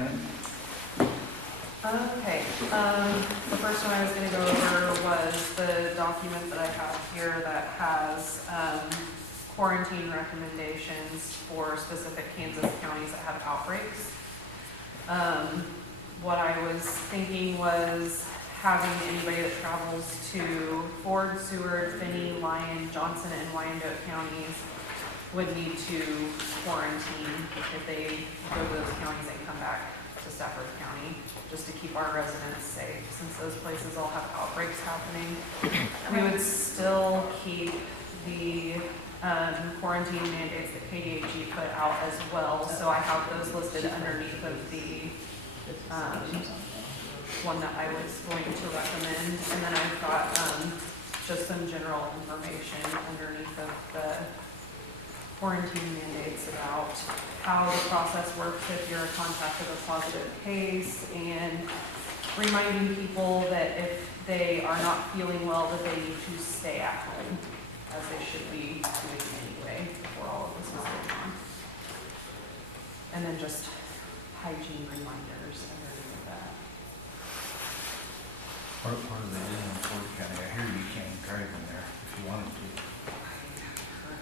Shannon? Okay, the first one I was gonna go over was the document that I have here that has, quarantine recommendations for specific Kansas counties that have outbreaks. What I was thinking was having anybody that travels to Ford, Seward, Finney, Lyon, Johnson, and Wyandotte counties would need to quarantine if they go to those counties and come back to Stafford County, just to keep our residents safe, since those places all have outbreaks happening. We would still keep the quarantine mandates that KDHE put out as well, so I have those listed underneath of the one that I was going to recommend, and then I've got just some general information underneath of the quarantine mandates about how the process works if you're in contact with a positive case, and reminding people that if they are not feeling well, that they need to stay at home, as they should be doing anyway before all of this is going on. And then just hygiene reminders underneath that. What part of the deal in Ford County? I hear you can't drive in there if you wanted to.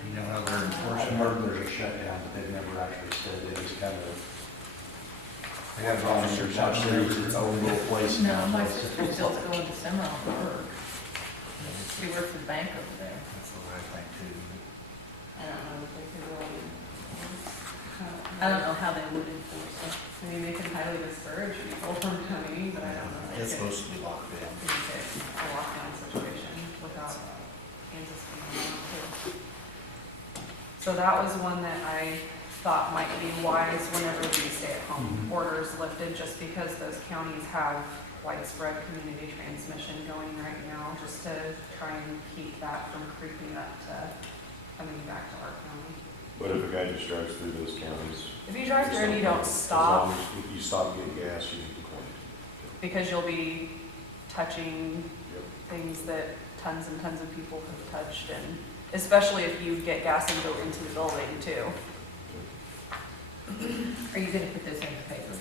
You know how they're I enforcing? heard there's a shutdown, but they've never actually said it. It's kind of, They have officers out there. it's its own little place No, now. my sister's still going to Cimarron to work. She works at the bank over there. That's what I think too. I don't know if they could really. I don't know how they would enforce it. I mean, they can highly discourage people from coming, but I don't know if It's they could supposed to be locked in. make it a lockdown situation without Kansas being on too. So that was one that I thought might be wise whenever these stay-at-home orders lifted, just because those counties have widespread community transmission going right now, just to try and keep that from creeping up to coming back to our county. But if a guy just drives through those counties. If you drive through and you don't as stop, long as you stop and get gas, you need to quarantine. because you'll be touching Yep. things that tons and tons of people have touched, and especially if you get gas and go into the building too. Are you gonna put this in the papers?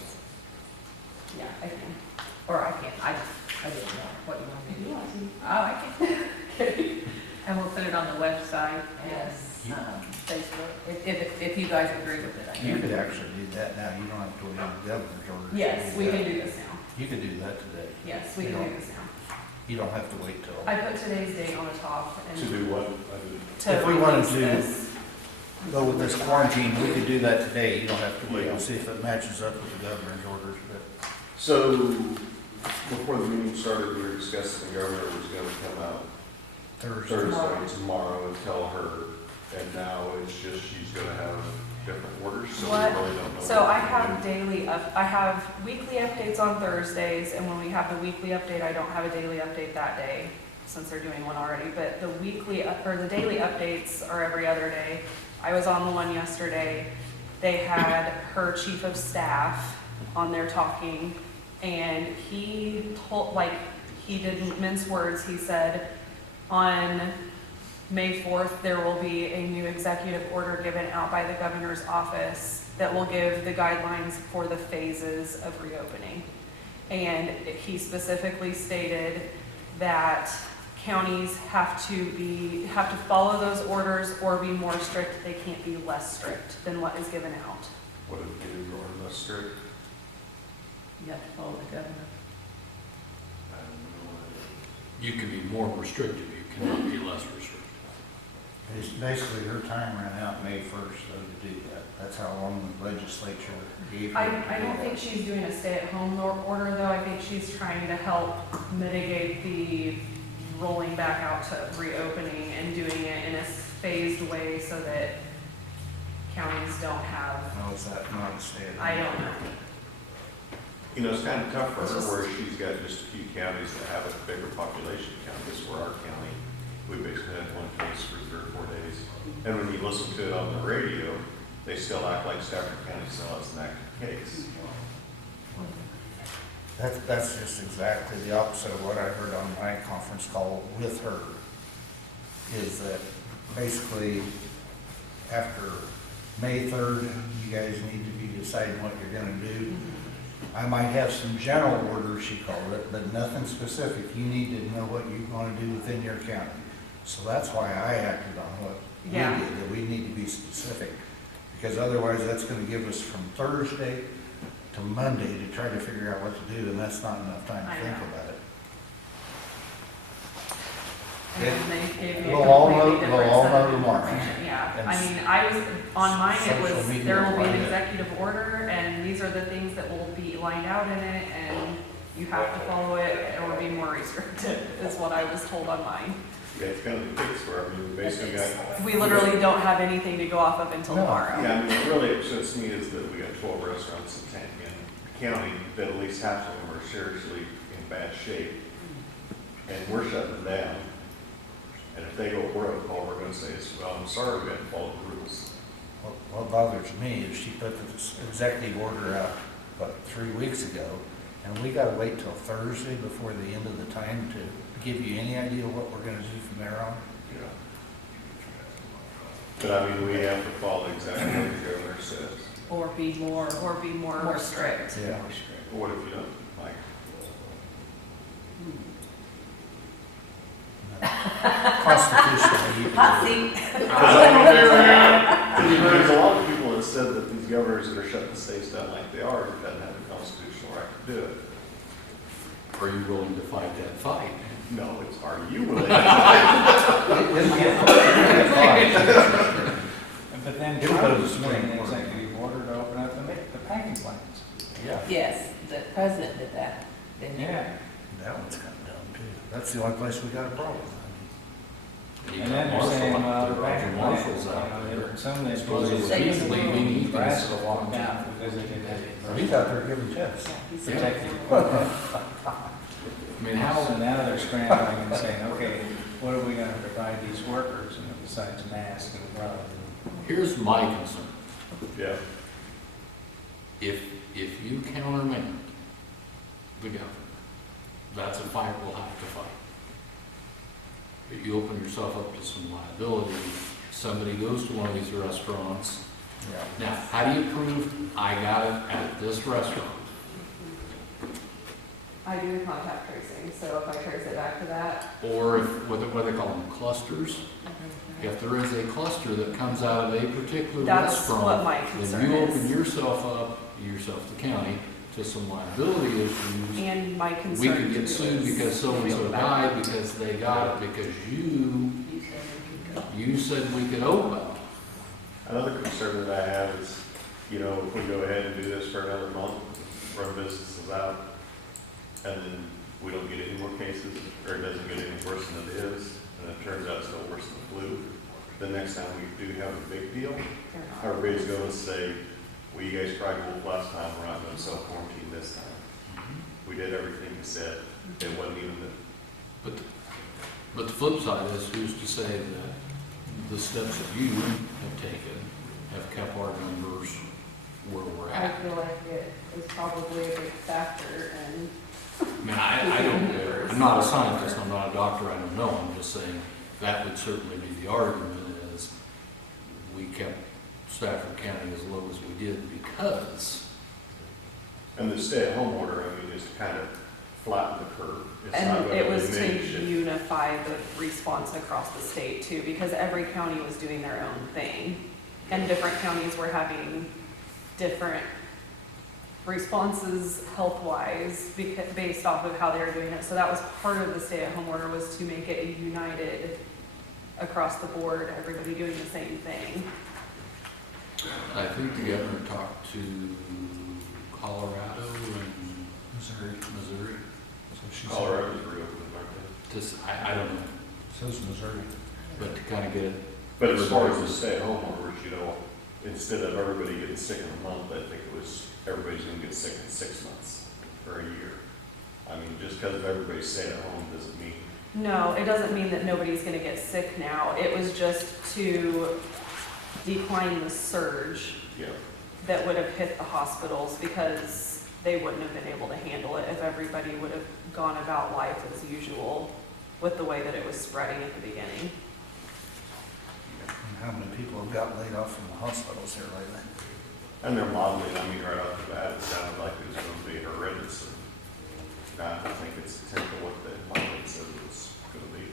Yeah, I can. Or I can't, I didn't know what you want me to do. Oh, I can. And we'll put it on the website and, Yes. Facebook, if you guys agree with it, I You guess. could actually do that now. You don't have to wait on the governor's order. Yes, we can do this now. You could do that today. Yes, we can do this now. You don't have to wait till. I put today's date on the top To and do what? to If we wanted release to- this. Go with this quarantine, we could do that today. You don't have to wait and see if it matches up with the governor's orders, but. So, before the meeting started, we were discussing the governor was gonna come out Thursday, tomorrow, and tell her, and now it's just she's gonna have different orders, so we What? really don't know. So what I to have do. I have weekly updates on Thursdays, and when we have the weekly update, I don't have a daily update that day, since they're doing one already, but the the daily updates are every other day. I was on the one yesterday, they had her chief of staff on there talking, and he he didn't mince words, he said, on May 4th, there will be a new executive order given out by the governor's office that will give the guidelines for the phases of reopening. And he specifically stated that counties have to follow those orders or be more strict. They can't be less strict than what is given out. What if we do or less strict? You have to follow the governor. I don't know. You can be more restrictive, you cannot be less restrictive. It's basically her time ran out May 1st, though, to do that. That's how long the legislature gave her. I don't think she's doing a stay-at-home order, though. I think she's trying to help mitigate the rolling back out to reopening and doing it in a phased way so that counties don't have, How is that not a state? I don't know. You know, it's kind of tough for It's her just- where she's got just a few counties that have a bigger population counties, where our county, we basically had one case for 3 or 4 days. And when you listen to it on the radio, they still act like Stafford County still has an active case. That's just exactly the opposite of what I heard on my conference call with her, is that basically after May 3rd, you guys need to be deciding what you're gonna do. I might have some general orders, she called it, but nothing specific. You need to know what you want to do within your county. So that's why I acted on what we Yeah. did, that we need to be specific. Because otherwise, that's gonna give us from Thursday to Monday to try to figure out what to do, and that's not enough time to I think know. about it. And then they gave me a We'll all completely know- different we'll all set know of tomorrow. information. Yeah, And I mean, I was, on mine, it social was, media there will be an will find it. executive order, and these are the things that will be lined out in it, and you have to follow it, or be more restricted, is what I was told on mine. Yeah, it's kind of a fix where, I mean, we basically got. We literally don't have anything to go off of until No. tomorrow. Yeah, I mean, what really upsets me is that we got 12 restaurants in the county, that at least half of them are seriously in bad shape. And we're shutting them down. And if they go broke, all we're gonna say is, well, I'm sorry, we haven't followed the rules. What bothers me is she put this executive order out, what, 3 weeks ago, and we gotta wait till Thursday before the end of the time to give you any idea what we're gonna do from there on. You know. But I mean, we have to follow exactly what the governor says. Or be more, More strict. Yeah. What if you don't, Mike? Constitutionally, you hot can do it. seat. There's a lot of people that said that these governors that are shutting the states down like they are, doesn't have the constitutional right to do it. Are you willing to fight that fight? No, it's, are you willing? It'll get- But then It'll go Trump to the was Supreme putting an Court. executive order to open up the packing plants. Yeah, Yes, the president did that, didn't he? Yeah, that one's kind of dumb too. That's the only place we got a problem. You and got then they're Marshall saying, out there, the Roger packing Marshall's plants, out there. some of these Supposedly people, Say he's he's leaving, he can Nebraska sell walked out because they didn't have He's out there giving checks. He's protective I equipment. mean, So how, now they're scrambling and saying, okay, what are we gonna provide these workers, besides masks and gloves? here's my concern. Yeah. If you countermand the government, that's a fight we'll have to fight. If you open yourself up to some liability, somebody goes to one of these restaurants. Yeah. Now, how do you prove I got it at this restaurant? I do the contact tracing, so if I trace it back to that, Or if, what they call them, clusters? If there is a cluster that comes out of a particular that's what restaurant, my then concern you open is. yourself up, yourself, the county, to some liability issues. And my concern. We could get too sued is because so-and-so feel bad. died because they got it because you said we could open it. Another concern that I have is, you know, if we go ahead and do this for another month, run businesses out, and then we don't get any more cases, or it doesn't get any worse than it is, and it turns out it's no worse than the flu, the next time we do have a big deal, They're not. everybody's going to say, well, you guys tried wolf last time, we're not going to self-quarantine this time. We did everything you said, it wasn't even the, But the flip side is, who's to say that the steps that you have taken have kept our numbers where we're I at? feel like it is probably a big factor and I mean, I don't, I'm not a scientist, I'm not a doctor, I don't know, I'm just saying that would certainly be the argument is we kept Stafford County as low as we did because, and the stay-at-home order, I mean, is to kind of flatten the curve. It's not And gonna it was diminish to it. unify the response across the state too, because every county was doing their own thing. And different counties were having different responses health-wise based off of how they were doing it. So that was part of the stay-at-home order, was to make it a united across the board, everybody doing the same thing. I think the governor talked to Colorado and Missouri. So she Colorado's reopened, aren't they? Just, I don't know, says Missouri. but to kind of get it, But as far as the stay-at-home orders, you know, instead of everybody getting sick in a month, I think it was, everybody's gonna get sick in 6 months or a year. I mean, just because everybody's staying at home doesn't mean, No, it doesn't mean that nobody's gonna get sick now. It was just to decline the surge you know, that would have hit the hospitals, because they wouldn't have been able to handle it if everybody would have gone about life as usual with the way that it was spreading at the beginning. And how many people have got laid off from the hospitals here lately? And their modeling, I mean, right off the bat, it sounded like it was gonna be horrendous. And I think it's a tenth of what the modeling said it was gonna be.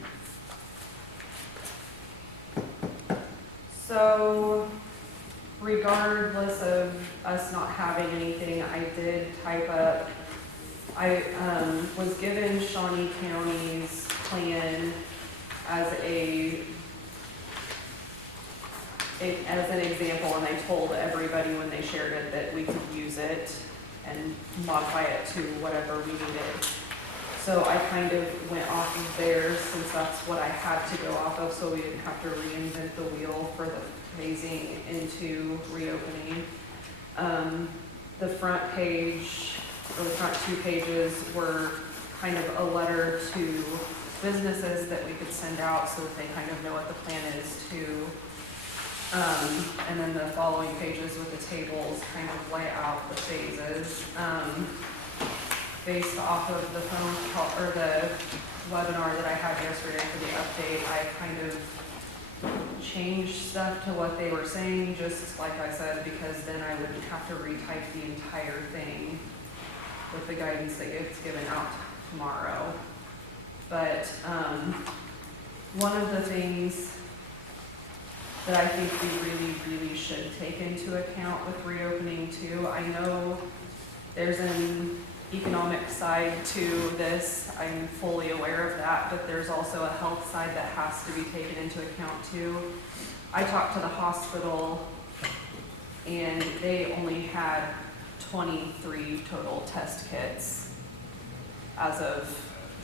So regardless of us not having anything, I did type up, I was given Shawnee County's plan as as an example, and I told everybody when they shared it that we could use it and modify it to whatever we needed. So I kind of went off of theirs since that's what I had to go off of, so we didn't have to reinvent the wheel for the phasing into reopening. The front page, or the front 2 pages were kind of a letter to businesses that we could send out so that they kind of know what the plan is too. And then the following pages with the tables kind of lay out the phases. Based off of the phone call, or the webinar that I had yesterday for the update, I kind of changed stuff to what they were saying, just like I said, because then I would have to retype the entire thing with the guidance that gets given out tomorrow. But one of the things that I think we really should take into account with reopening too, I know there's an economic side to this, I'm fully aware of that, but there's also a health side that has to be taken into account too. I talked to the hospital and they only had 23 total test kits as of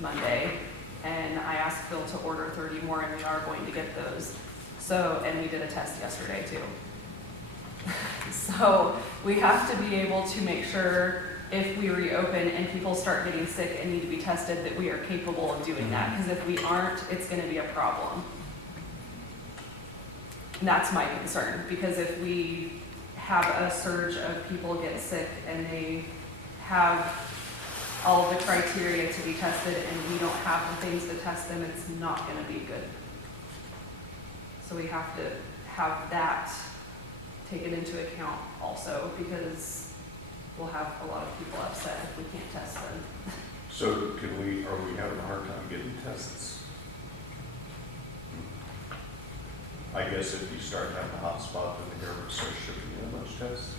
Monday. And I asked Phil to order 30 more, and we are going to get those. So, and we did a test yesterday too. So we have to be able to make sure if we reopen and people start getting sick and need to be tested, that we are capable of doing that. Because if we aren't, it's going to be a problem. And that's my concern, because if we have a surge of people get sick and they have all of the criteria to be tested and we don't have the things to test them, it's not going to be good. So we have to have that taken into account also, because we'll have a lot of people upset if we can't test them. So are we having a hard time getting tests? I guess if you start having a hot spot, then the government starts shipping you a bunch of tests.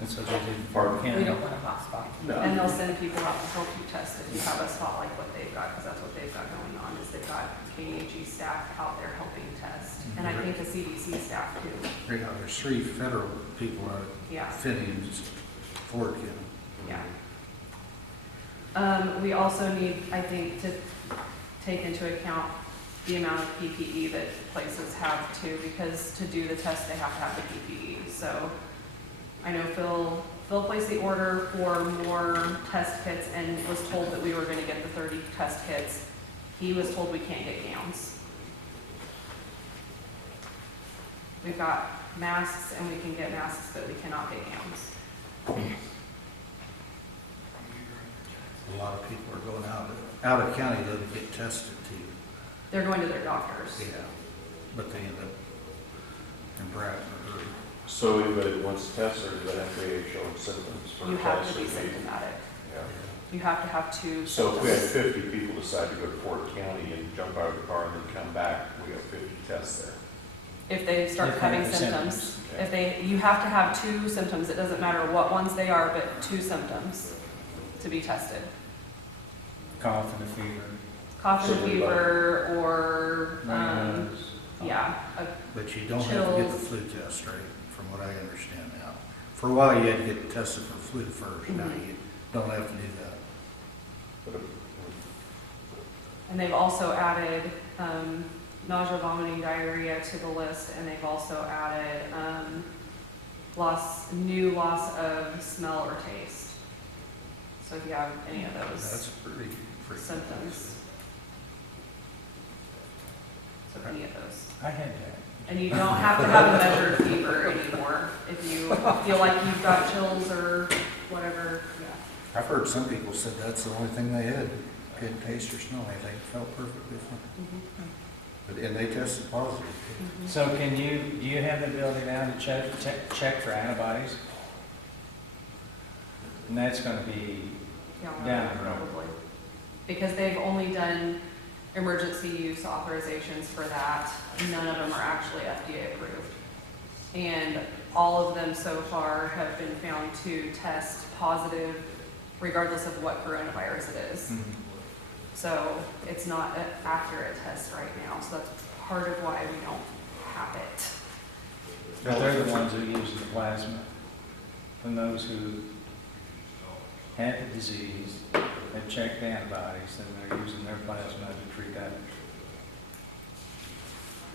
That's what they did. Pardon? We don't want a hotspot. And they'll send people out to help you test if you have a spot like what they've got, because that's what they've got going on, is they've got KHE staff out there helping test. And I think the CDC staff too. Right now, there's 3 federal people are Yeah. fitting Ford County. Yeah. We also need, I think, to take into account the amount of PPE that places have too, because to do the test, they have to have the PPE. So I know Phil placed the order for more test kits and was told that we were gonna get the 30 test kits. He was told we can't get gowns. We've got masks and we can get masks, but we cannot get gowns. A lot of people are going out of county to get tested too. They're going to their doctors. Yeah, but they end up in Bratton or So anybody that wants to test, or does that have to be showing symptoms for You a have test? to be or they- symptomatic. Yeah. You have to have 2 So if we had symptoms. 50 people decide to go to Fort County and jump out of the car and then come back, we have 50 tests there. If they start If they having have symptoms. symptoms. You have to have 2 symptoms. It doesn't matter what ones they are, but 2 symptoms to be tested. Cough and a fever. Cough and So we fever or, runny nose. yeah, But you don't have to get the Chills. flu test, right, from what I understand now. For a while, you had to get tested for flu first, now Mhm. you don't have to do that. But and they've also added nausea, vomiting, diarrhea to the list, and they've also added new loss of smell or taste. So if you have any of That's those pretty freaking. symptoms. So any of those. I had that. And you don't have to have a measured fever anymore if you feel like you've got chills or whatever, yeah. I've heard some people said that's the only thing they had, couldn't taste or smell anything, felt perfectly fine. And they tested positive. So do you have the ability now to check for antibodies? And that's gonna be, Down the road. Probably. Because they've only done emergency use authorizations for that. None of them are actually FDA approved. And all of them so far have been found to test positive regardless of what coronavirus it is. So it's not an accurate test right now, so that's part of why we don't have it. but they're the ones who use the plasma from those who had the disease, have checked antibodies, and they're using their plasma to treat that.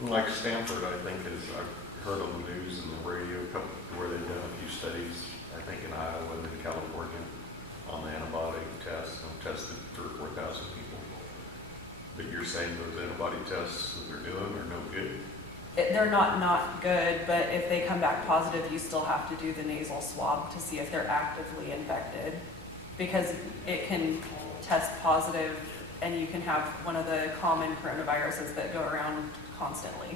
Like Stanford, I think is, I've heard on the news and the radio, where they've done a few studies, I think in Iowa and in California, on the antibody tests, and tested 3,000 or 4,000 people. But you're saying those antibody tests that they're doing are no good? They're not good, but if they come back positive, you still have to do the nasal swab to see if they're actively infected. Because it can test positive and you can have one of the common coronaviruses that go around constantly.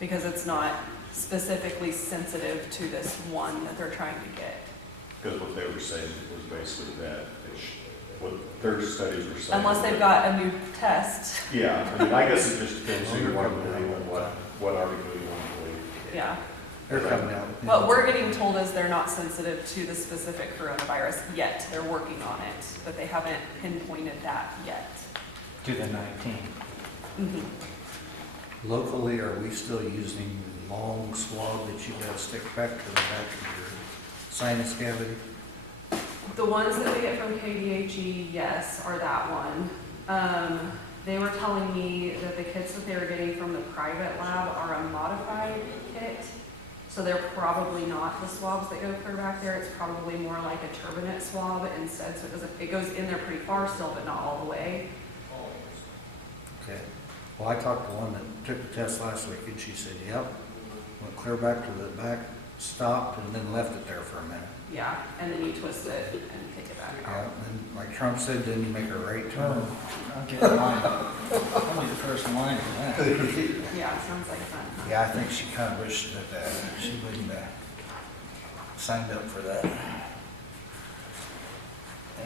Because it's not specifically sensitive to this one that they're trying to get. Because what they were saying was basically that, what their studies were saying. Unless they've got a new test. Yeah, I mean, I guess it just depends who you want to believe and what article you want to believe. Yeah. They're coming out. with new What we're information. getting told is they're not sensitive to the specific coronavirus yet. They're working on it, but they haven't pinpointed that yet. To the 19. Locally, are we still using the long swab that you gotta stick back to the back of your sinus cavity? The ones that we get from KDHE, yes, are that one. They were telling me that the kits that they were getting from the private lab are a modified kit. So they're probably not the swabs that go clear back there. It's probably more like a turbinate swab instead. So it goes in there pretty far still, but not all the way. Okay. Well, I talked to one that took the test last week and she said, yep, went clear back to the back, stopped, and then left it there for a minute. Yeah, and then you twist it and take it back Yeah, out. and like Trump said, then you make a right turn. I'll get mine. I'll be the first in line for that. Yeah, it sounds like fun. Huh? Yeah, I think she kind of wished that she wouldn't signed up for that. And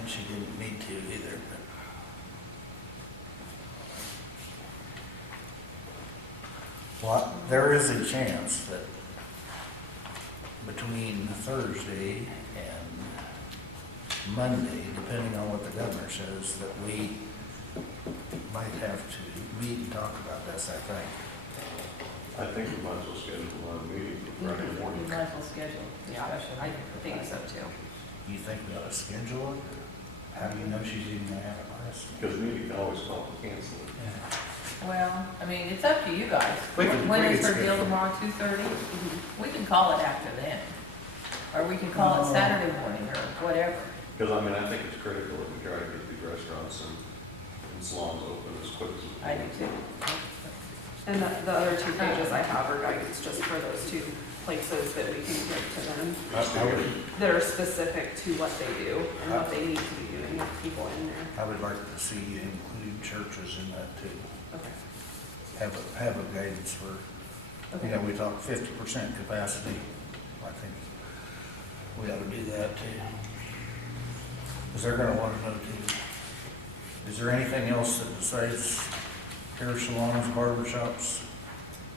she didn't need to either, but. Well, there is a chance that between Thursday and Monday, depending on what the governor says, that we might have to meet and talk about this, I think. I think we might as well schedule a meeting for Friday You morning. might as well schedule a Yeah, discussion. I think so too. You think we ought to schedule it? How do you know she's even gonna have a class? Because we can always call and cancel it. Well, I mean, it's up to you guys. We can- When we is can her deal schedule. tomorrow, 2:30? We can call it after then. Or we can call it Saturday morning or whatever. Because I mean, I think it's critical that we try to get these restaurants and salons open as quick as we I can. do too. And the other two pages I have are guidance just for those two places that we can give to them I would, that are specific to what they do and what they need to be doing with people in there. I would like to see you include churches in that too. Okay. Have a guidance for, you know, we talked 50% capacity. I think we ought to do that too. Because they're gonna want to know too. Is there anything else that besides hair salons, barber shops,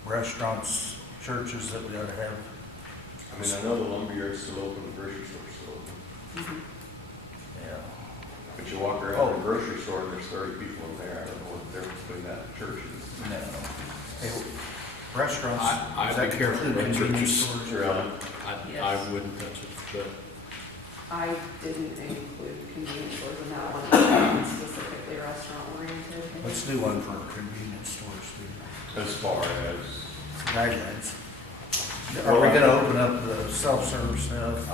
restaurants, churches that we ought to have? I mean, I know the lumberyard's still open, the grocery store's still open. Yeah. But you walk around the grocery store and there's 30 people in there. I don't know what the difference between that and churches. No. Hey, restaurants. I'd does that be careful include about convenience churches. stores? Really? I wouldn't touch it, but I didn't include convenience stores in that one, it's specifically restaurant oriented. Let's do one for convenience stores too. As far as, Guidelines. Are we gonna open up the self-service stuff?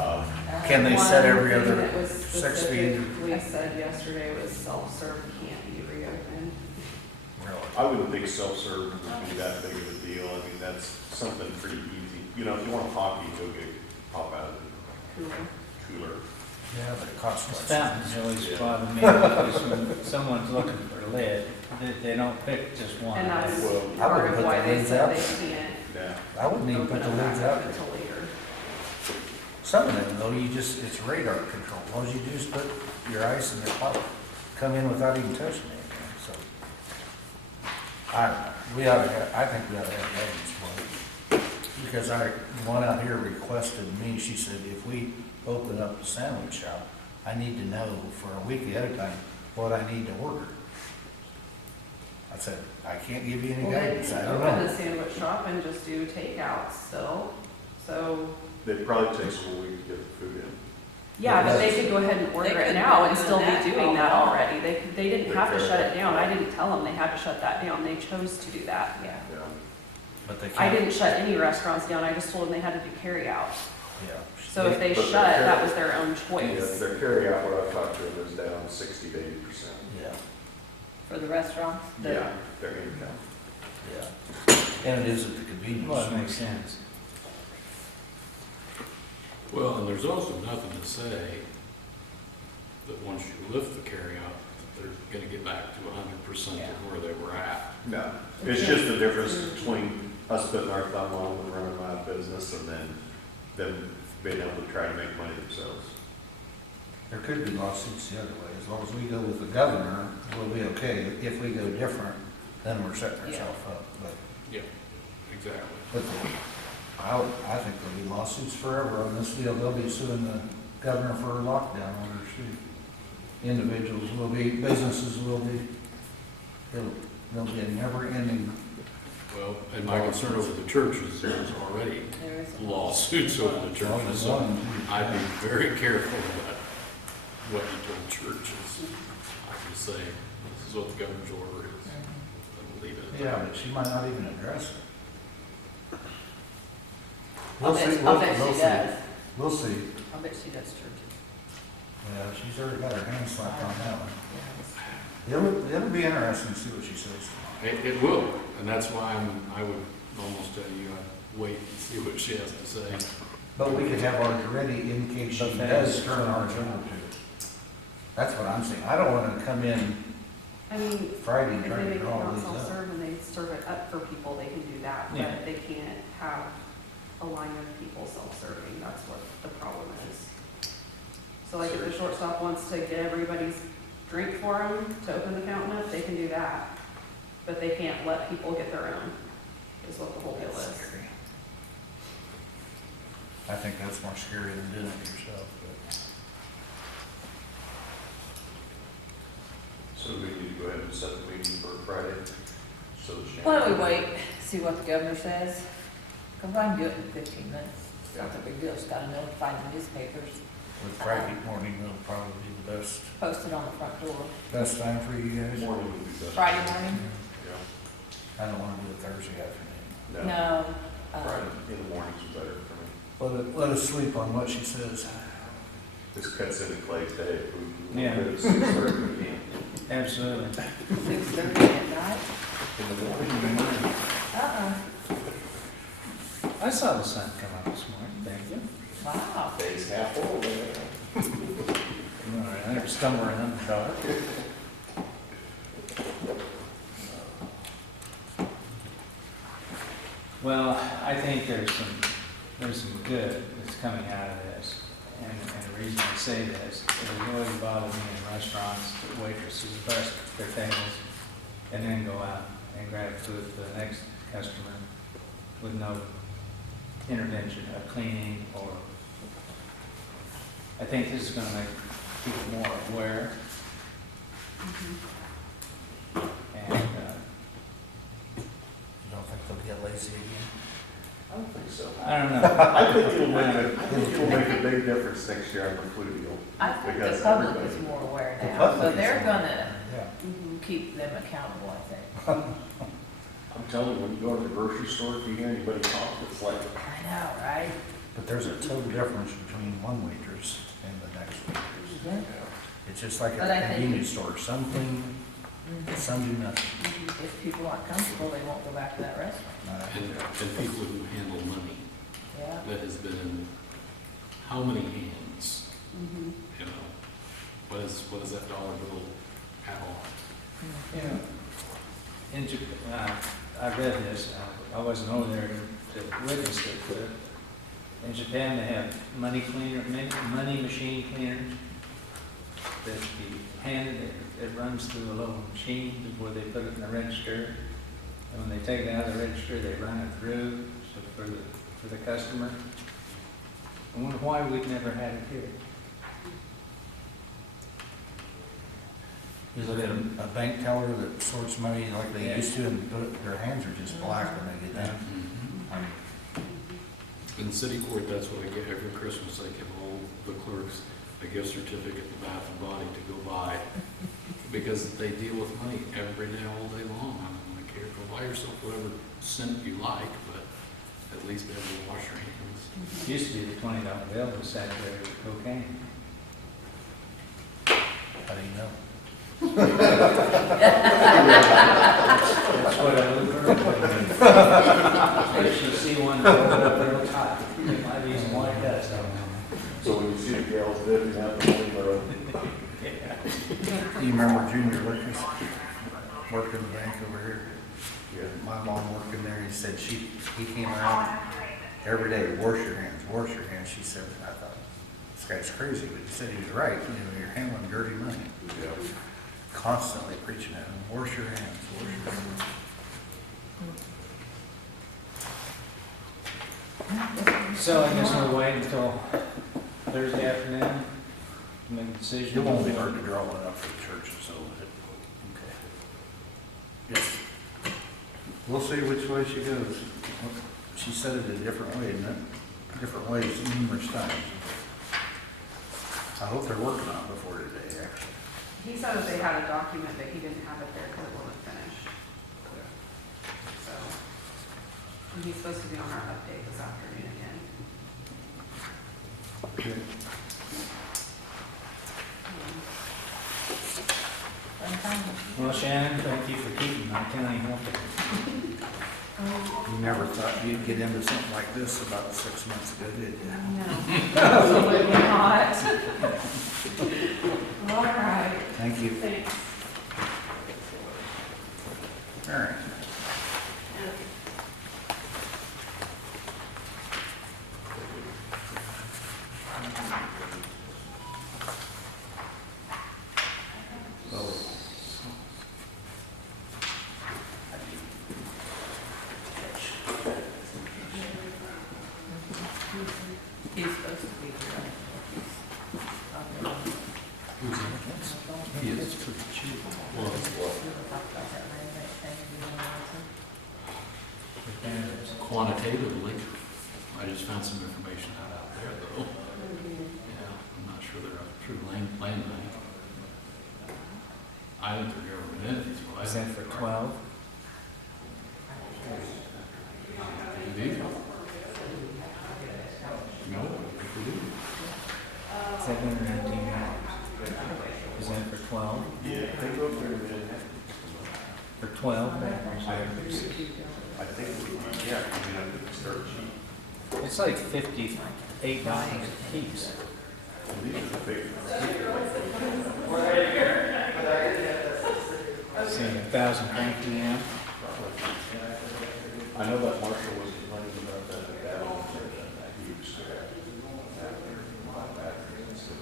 Can they One set every thing other that was 6 feet? specifically said yesterday was self-serve can't be reopened. Really? I wouldn't think self-serve would be that big of a deal. I mean, that's something pretty easy. You know, if you want a pop, you go get pop out of the Cooler. cooler. Yeah, but it costs This us. fountains always bother me, because when someone's looking for lead, they don't pick just one. And that's Well, I part wouldn't of put why the they lids said out. they can't Yeah. I wouldn't even open put the them lids back out up there. until later. Some of them though, it's radar control. All you do is put your ice in their pocket, come in without even touching anything, so. I think we ought to have guidance for it. Because the one out here requested me, she said, if we open up the sandwich shop, I need to know for a week ahead of time what I need to order. I said, I can't give you any Well, they guidance, I can don't open know. the sandwich shop and just do takeout still, so, It probably takes a week to get the food in. yeah, but they Yes. could go ahead and order They it could now be and doing still that be doing all that along. already. They didn't They have to carry shut it it down, out. I didn't tell them they had to shut that down, they chose to do that. Yeah. Yeah. But they I can't. didn't shut any restaurants down, I just told them they had to do carry out. Yeah. So if they But shut, they're that carry- was their own Yeah, choice. their carryout, what I've talked to them, is down 60 to 80%. Yeah, For the restaurants? Yeah, their income. yeah. And it is at the convenience. Well, it store. makes sense. Well, and there's also nothing to say that once you lift the carryout, that they're gonna get back to 100% of where they were at. No, it's just the difference between us putting our thumb on and running my business and then them being able to try to make money themselves. There could be lawsuits the other way. As long as we go with the governor, we'll be okay. If we go different, then we're setting ourselves up. Yeah, exactly. But I think there'll be lawsuits forever on this deal. They'll be suing the governor for lockdown orders too. Individuals will be, businesses will be. There'll be a never ending. Well, and my concern over the churches, there's already There is. lawsuits over the churches, so I'd be very careful about what you told churches. I would say, this is what the governor's order is, and leave it at that. Yeah, but she might not even address it. I'll We'll see. bet, I'll bet We'll she see. does. We'll see. I'll bet she does churches. Yeah, she's already got her hands slapped on that one. Yeah. It'll be interesting to see what she says tomorrow. It will, and that's why I would almost tell you, I'd wait and see what she has to say. But we could have ours ready in case she But does that's- turn ours over to it. That's what I'm saying. I don't wanna come in I mean, Friday and if try they to make it draw not these up. self-serve and they serve it up for people, they can do that, Yeah. but they can't have a line of people self-serving, that's what the problem is. So like if the shortstop wants to get everybody's drink for them to open the fountain up, they can do that. But they can't let people get their own, is what the whole deal That's is. scary. I think that's more scary than doing it yourself, but. So we need to go ahead and set the meeting for Friday, so that Shannon. Why don't we wait, see what the governor says? Because I can do it in 15 minutes. It's not a big deal, just gotta notify the newspapers, With Friday morning, will probably be the best, post it on the front door. best time for you guys. Morning would be best. Friday morning? Yeah. I don't wanna do it Thursday afternoon. No. Friday in the mornings are better for me. Let us sleep on what she says. This cuts into Clay's day. If we Yeah. want to do 6:30, we can. Absolutely. 6:30 at night? In the morning. I saw the sun come up this morning, thank you. Wow. Day's half full. All right, I never stumble around in the dark. Well, I think there's some good that's coming out of this. And the reason I say this, it really bothers me in restaurants, that waitresses bust their tables and then go out and grab food for the next customer with no intervention of cleaning or, I think this is gonna make people more aware and, You don't think they'll get lazy again? I don't think so. I don't know. I think it'll make a big difference next year on the flu deal. I think the Because public everybody- is more aware The now, public so is they're more- gonna Yeah. Mhm. keep them accountable, I think. I'm telling you, when you go to the grocery store, if you hear anybody cough, it's like, I know, right? But there's a total difference between one waitress and the next waitress. It's just like But at I a think- convenience store, some clean, some do nothing. If people aren't comfortable, they won't go back to that restaurant. And people who handle money, Yeah. that has been in how many hands Mhm. you know? What is that dollar bill at all? Yeah. In Japan, I read this, I wasn't over there to witness it, but in Japan, they have money machine cleaners that the hand, it runs through a little machine before they put it in the register. And when they take it out of the register, they run it through so for the customer. I wonder why we've never had it here. Is it a bank teller that sorts money like they Yeah. used to, and their hands are just black when they get done? In city court, that's what I get every Christmas. I give all the clerks a gift certificate to Bath and Body to go buy, because they deal with money every day, all day long. I don't really care. Go buy yourself whatever scent you like, but at least be able to wash your hands. Used to be the $20 bill was sat there with cocaine. How do you know? That's what I look for. If you see one rolled up real tight, it might be some white dust on them. So when you see the gals dipping out the window, Do you remember Junior Lucas working the bank over here? yeah. My mom working there, he said he came around every day, wash your hands, wash your hands. She said, I thought, this guy's crazy, but he said he was right. You know, you're handling dirty money. Yeah. Constantly preaching at him, wash your hands, wash your hands. So I guess we'll wait until Thursday afternoon to make a decision. It won't be hard to draw one up for the churches, so okay. Yes. We'll see which way she goes. She said it a different way, isn't it? Different ways numerous times. I hope they're working on it before today, actually. He said that they had a document, but he didn't have it there because it wasn't finished. So, and he's supposed to be on our update this afternoon again. Well, Shannon, thank you for keeping my county healthy. You never thought you'd get into something like this about 6 months ago, did you? No, absolutely not. All right, Thank you. thanks. All right. He's supposed to be here. He is pretty cheap. Quantitatively, I just found some information out there, though. Yeah, I'm not sure they're a true land bank. I think they're government entities, but I Is that think for they are. 12? Indeed. No, I think they do. $719. Is that for 12? Yeah, they go up there and then, For 12? I think, yeah, I mean, I could start cheap. It's like $58 a piece. These are the big ones. Saying 1,000 franc PM. I know that Marshall was complaining about that, that one, that huge scrap. My battery instead of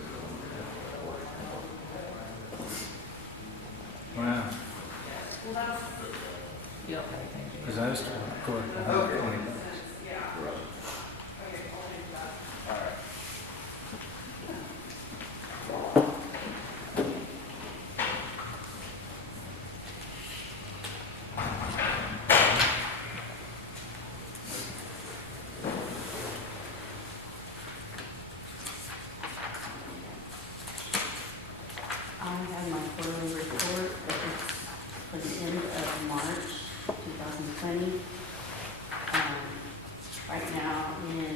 going. Wow. You'll pay attention. Because I was told, of course, $120. I have my quarterly report, but it's for the end of March 2020. Right now, in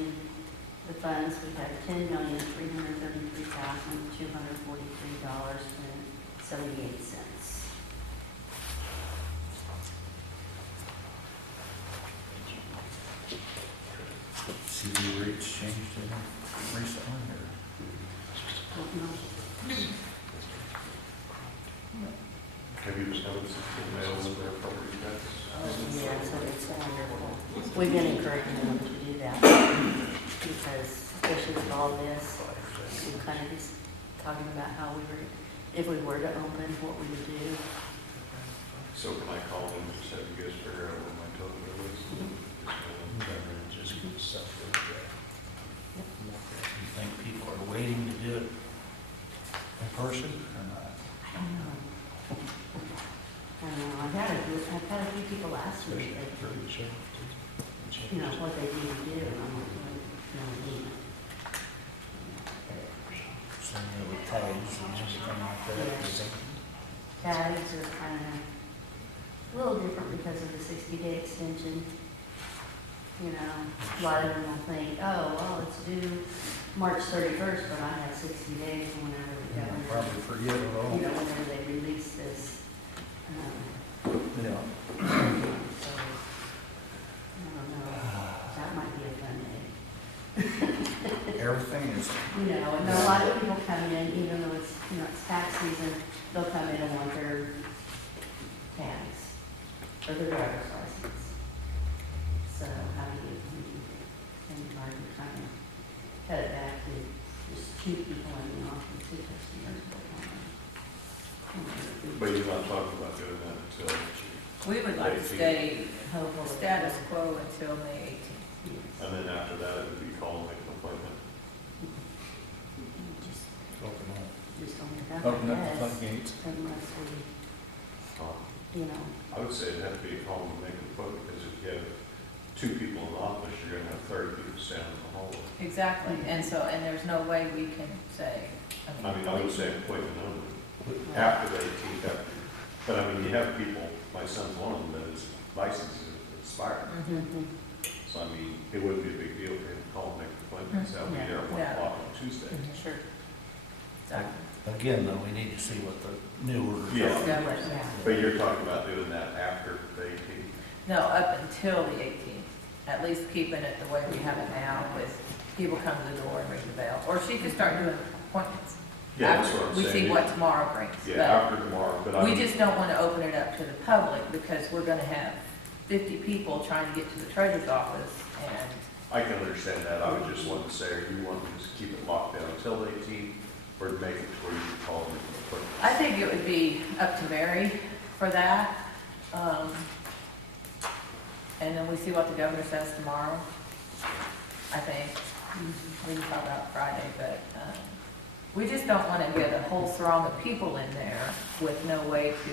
the funds, we have $10,333,243.78. CD rates changed recently, or? don't know. Have you discovered some mail with their property tax? Yeah, so it's wonderful. We've been encouraging them to do that because especially with all this, we kind of just talking about how we were, if we were to open, what we would do. So can I call them and just have you guys figure out what my total bill is? Just get stuff there. You think people are waiting to do it in person or not? I don't know. I've had a few people ask me, what they need to do, and I'm like, no, need. Some of the tags and everything like that. you Yes. think? Tags are kind of a little different because of the 60-day extension. You know, a lot of them will think, oh, well, it's due March 31st, but I have 60 days whenever the Yeah, governor, probably forget it all. whenever they release this. Yeah. So, I don't know, that might be a fun day. Everything is, And a lot of people come in, even though it's, it's tax season, they'll come in and want their tags or their driver's license. So how do you, are you trying to cut it back to just 2 people in the office, 2 customers? But you're not talking about doing that until, We would like to stay Hopefully. status quo until May 18th. and then after that, it would be called, make an appointment. Just, open up. just open it up, Open I up the guess, floodgates. unless we, I would say it'd have to be a call to make an appointment, because if you have 2 people in the office, you're gonna have 30 people standing in the hallway. Exactly, and so, and there's no way we can say, I mean, I would say appointment only, after the 18th, but I mean, you have people, my son's one of them, that his license is expired. Mhm. So I mean, it wouldn't be a big deal for him to call and make appointments, that would be there at 1 Yeah. o'clock on Tuesday. sure. Exactly. Again, though, we need to see what the new order. Yeah. Yeah. But you're talking about doing that after the 18th? No, up until the 18th, at least keeping it the way we have it now, with people come to the door and ring the bell, or she could start doing appointments. Yeah, that's what I'm We saying. see what tomorrow brings, Yeah, but after tomorrow, but I we mean, just don't want to open it up to the public, because we're gonna have 50 people trying to get to the treasurer's office, and I can understand that. I would just want to say, are you wanting to just keep it locked down until the 18th, or make it to where you can call and make an appointment? I think it would be up to Mary for that. And then we see what the governor says tomorrow, I think. We can talk about Friday, but we just don't want to get a whole throng of people in there with no way to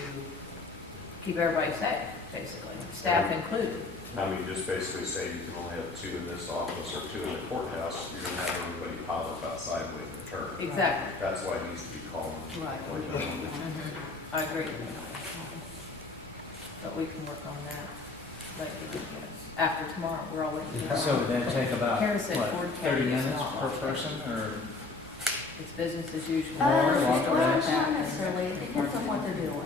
keep everybody safe, basically, staff included. I mean, just basically say you can only have 2 in this office or 2 in the courthouse, you're gonna have everybody piled up outside waiting to turn. Exactly. That's why it needs to be called. Right. I agree. But we can work on that later, yes. After tomorrow, we're all waiting. So would that take about, Harris said what, Ford 30 County is minutes not per locked. person, or? It's business as usual. Well, not necessarily, it depends on what they're doing.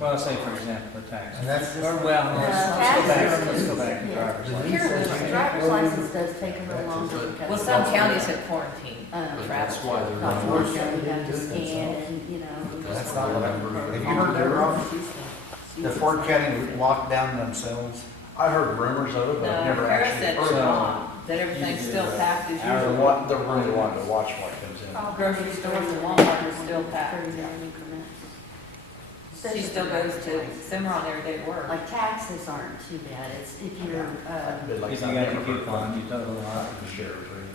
Well, say for example, the tax. And that's just- Or, well, no, let's go back to Yeah. driver's license. Here, driver's license does take a little longer because. Well, some counties have quarantined. But Travis. that's why they're Not not forced, working. we have to scan and, That's not what I'm, have you heard that, Rob? The Ford County locked down themselves? I heard rumors of it, but I've never Harris actually said heard it's of not, that everything's still packed as Our usual. it. They're really wanting to watch what comes in. Grocery stores and Walmart are still packed. 30-minute increments. She still goes to Cimarron every day to work. Like taxes aren't too bad, it's if you're, If you got the coupon, you total a lot.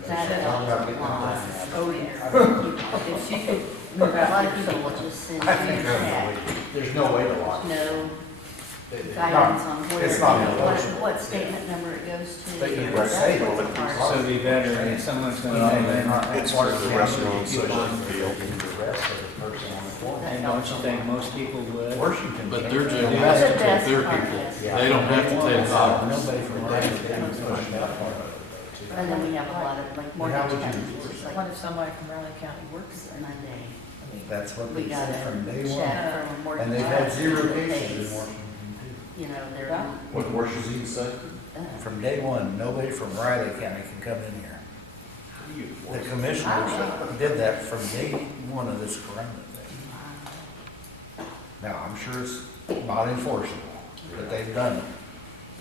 that helps a lot. Oh, yes. If If she could A move lot out of here. people will just send you I a think check, there's no way to watch. no guidance on where, It's not what statement number it goes to. But you That's say, what's well, hard. So it'd be better if someone's gonna Well, name they're it. not- It's for the restaurant, so it Coupon doesn't feel. the rest of the person on the floor. And don't you think most people would? Washington. But they're can't. just Yeah. has to The take best their part people. is- Yeah. They don't have to take ours. Nobody from Raleigh County pushed that part of it. And then we have a lot of like Well, how mortgage would you- companies, What like if somebody from Raleigh County works there? Monday, I mean, That's what we they got said from day a one. check from a mortgage. And they've had company 0 that cases in pays, Washington you know, their, Yeah. What Washington say? too. From day one, nobody from Riley County can come in here. you The enforce it? commissioners did that from day one of this corona thing. Now, I'm sure it's not enforceable, but they've done it.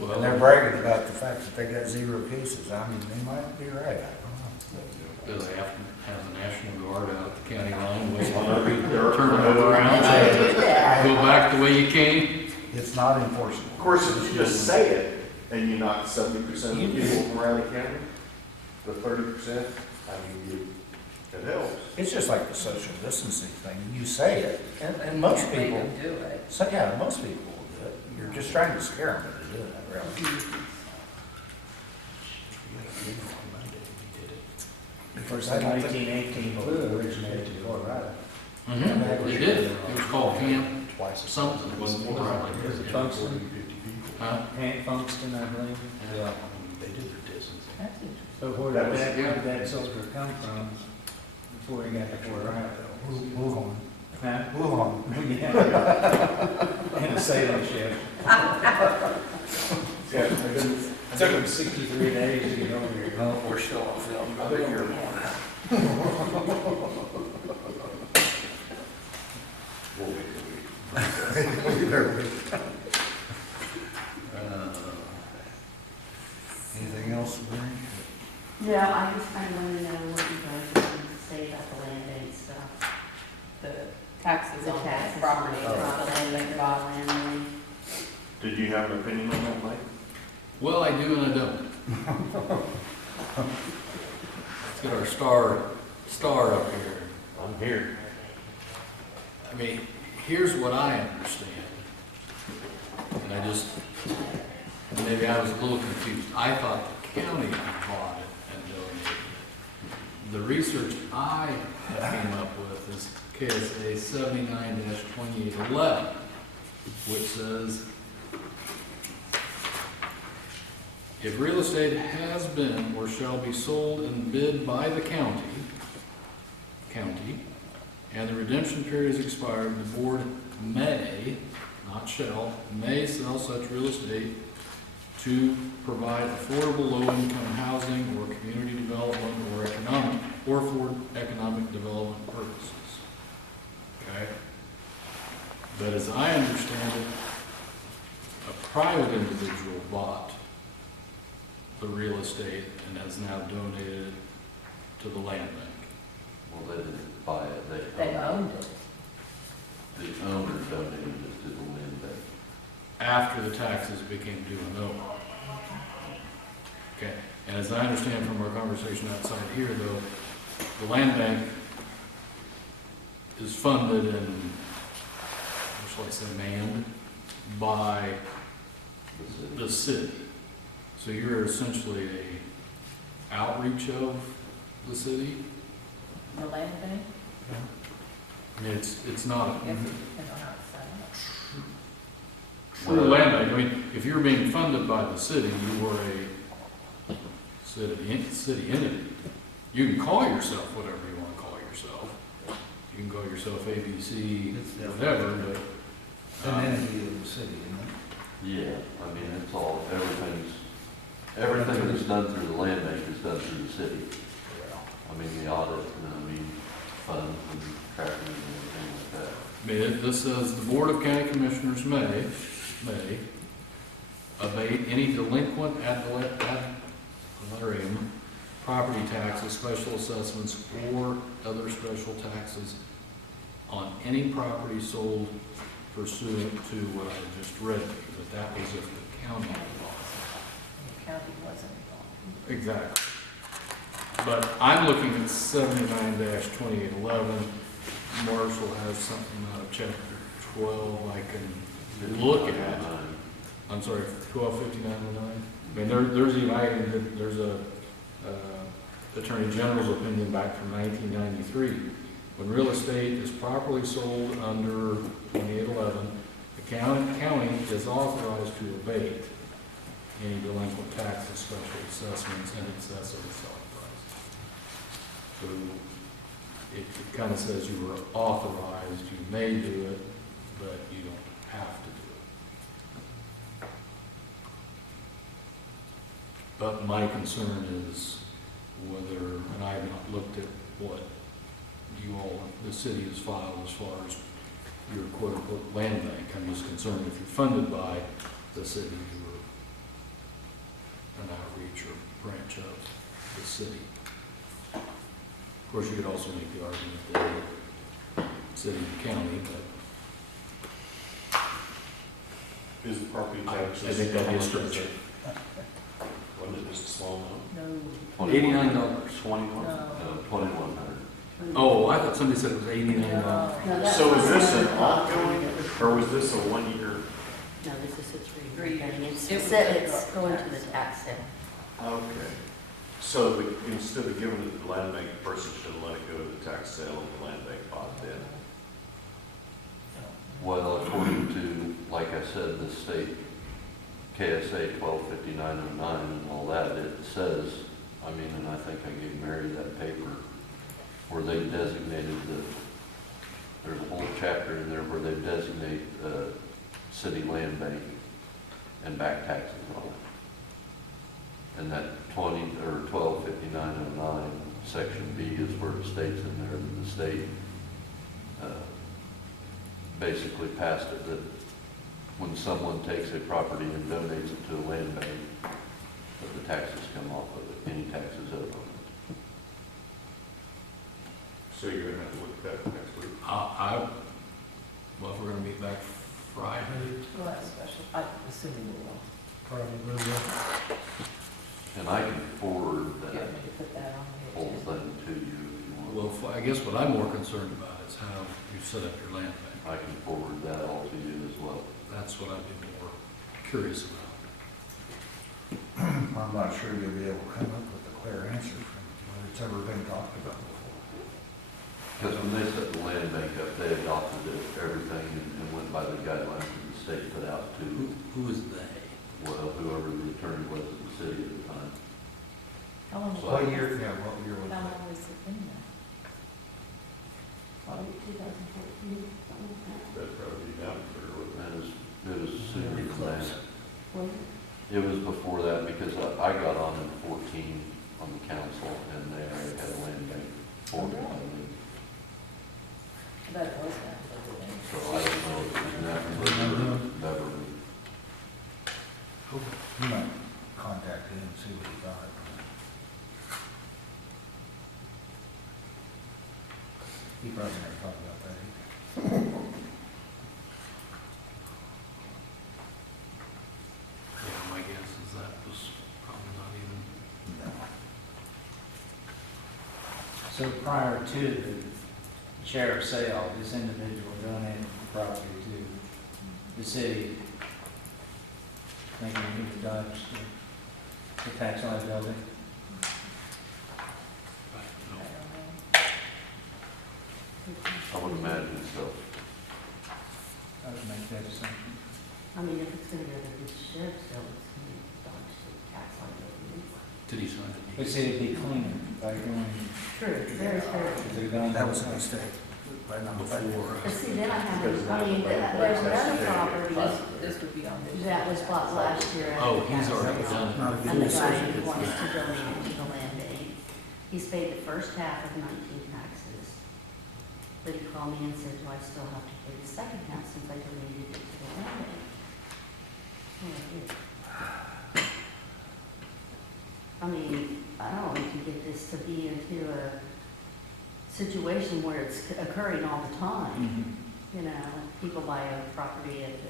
And they're bragging about the fact that they got 0 cases. I mean, they might be right, I don't know. Do they have to have the National Guard out at the county line, wait, Well, no, they're- turn it around, Do that. go back the way you came? It's not enforceable. Of course, if you just say it and you knock 70% of the people from around the county, the 30%, I mean, it helps. It's just like the social distancing thing. You say it, and most Can't make people, them do it. so yeah, most people will do it. You're just trying to scare them into doing it, really. Of course, the 1918 flu originated in Colorado. They did, it was called Camp something, it wasn't O'Reilly. Was it Funkston? Huh? Hank Funkston, I believe. Yeah. That's interesting. But where That did was- where did that soldier come from before he got to Colorado? Move on. Huh? Move on. Yeah. In a sailing ship. Yeah, It took him 63 days to get over here. No, we're still on film. I'll be here we'll wait a week. Anything else, Barry? No, I just kind of want to know what you guys are going to say about the land bank stuff. The taxes The on taxes, the property. the land bank, raw land bank. Did you have an opinion on that, Mike? Well, I do and I don't. Let's get our star up here. I'm here. I mean, here's what I understand. And maybe I was a little confused. I thought the county bought it and donated it. The research I came up with is KSA 79-2811, which says, if real estate has been or shall be sold and bid by the county, and the redemption period is expired, the board may, not shall, may sell such real estate to provide affordable low-income housing or community development or for economic development purposes. Okay? But as I understand it, a private individual bought the real estate and has now donated it to the land bank. Well, they didn't buy it, They owned it. the owner donated it to the land bank. After the taxes became due and owed. Okay, and as I understand from our conversation outside here, though, the land bank is funded and, what shall I say, manned by the city. So you're essentially a outreach of the city? The land bank? I mean, it's not a If you know how to set it. true land bank. I mean, if you're being funded by the city, you were a city entity. You can call yourself whatever you want to call yourself. You can call yourself ABC, whatever, but. An entity of the city, isn't Yeah, I mean, it's all, everything that's done through the land bank is done through the city. I mean, the audit, and I mean, funds and tracking and everything like that. I mean, this says, the Board of County Commissioners may abate any delinquent ad valorem property taxes, special assessments, or other special taxes on any property sold pursuant to what I just read, but that was if the county involved. The county wasn't involved. Exactly. But I'm looking at 79-2811. Marshall has something out of chapter 12 I can look at. I'm sorry, 125909. I mean, there's there's a Attorney General's opinion back from 1993. When real estate is properly sold under 2811, the county is authorized to abate any delinquent taxes, special assessments in excess of the selling price. So it kind of says you were authorized, you may do it, but you don't have to do it. But my concern is whether, and I have not looked at what you all, the city has filed as far as your quote-unquote land bank. I'm just concerned if you're funded by the city or an outreach or branch of the city. Of course, you could also make the argument that city and county, but Is the property I tax? think that'd be a stretch. Wasn't it just a small amount? No, $89. 21, No. 2,100. Oh, I thought somebody said it was $89. no. No, that's So is this an not- ongoing, or was this a 1 year? No, this is a 3 3 year thing. It's, It was it's a going to tax. the tax sale. Okay. So instead of giving it to the land bank, the person should have let it go to the tax sale and the land bank bought then. Well, according to, like I said, the state KSA 125909 and all that, it says, I mean, and I think I gave Mary that paper where they designated there's a whole chapter in there where they designate city land bank and back taxes on it. And that 125909, section B is where it states in there that the state basically passed it that when someone takes a property and donates it to a land bank, that the taxes come off of it, any taxes owed on it. So you're gonna have to look at that next week. Well, if we're gonna meet back Friday, Well, that's special. I'm assuming we will. Probably, And I can forward You that want me to put that on the whole agenda? thing to you if you want. well, I guess what I'm more concerned about is how you set up your land bank. I can forward that all to you as well. That's what I'd be more curious about. I'm not sure you'll be able to come up with a clear answer from whether it's ever been talked about before. Because when they set the land bank up, they adopted it, everything, and went by the guidelines that the state put out to, Who is they? well, whoever the attorney was at the city at the time. How long was What it? year, yeah, what year was How that? long was it in there? Probably 2014, something like that. That'd probably be down for, It was sooner Pretty than close. that. Was it? It was before that because I got on in 14 on the council and they already had a land bank for me. That was that. So I don't know if it was Neffenburg or Beverly. You might contact him and see what he thought. He probably never thought about that either. Yeah, my guess is that was probably not even, No. So prior to the sheriff's sale, this individual donated the property to the city, making he would dodge the tax liability. no. I would imagine so. I would make that assumption. I mean, if it's gonna go to the sheriff's sale, it's gonna be dodged to tax liability. Did he sign it? But see, it'd be cleaner by going, True, very fair. if they're going. That was a mistake. By not Before, But see, then I have, I mean, there's another property This would be on the. that was bought last year. at Oh, the he's tax already sale. done it. Not a And good the guy decision. who wants to donate it to the land bank, he's paid the first half of 19 taxes. But he called me and said, do I still have to pay the second half since I donated it to the land bank? Well, I did. I mean, I don't know if you get this to be into a situation where it's occurring all the time. Mhm. You know, people buy a property at the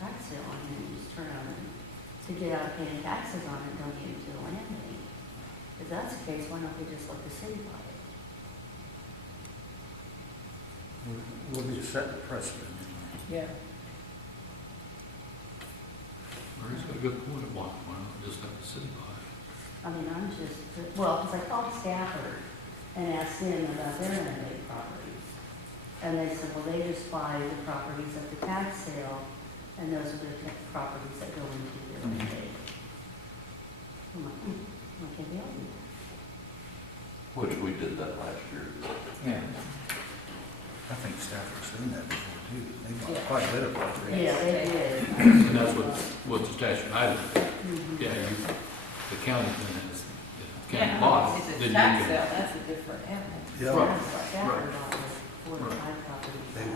tax sale and then just turn around and to get out of paying taxes on it, donate it to the land bank. If that's the case, why don't we just let the city buy it? We'll be setting a precedent. Yeah. Marty's got a good point at why not just have the city buy it? I mean, I'm just, well, because I called Stafford and asked them about their land bank properties. And they said, well, they just buy the properties at the tax sale, and those are the properties that go into their land bank. I'm like, okay, they'll do that. Which we did that last year. Yeah. I think Stafford's seen that before too. They Yeah. bought quite a bit of property. Yeah, they did. And that's what the statute, I, Mhm. yeah, the county then has, the county Yeah, bought, if then it's you tax can. sale, that's a different animal. Yeah. Right. Stafford bought like 4 or 5 properties They- last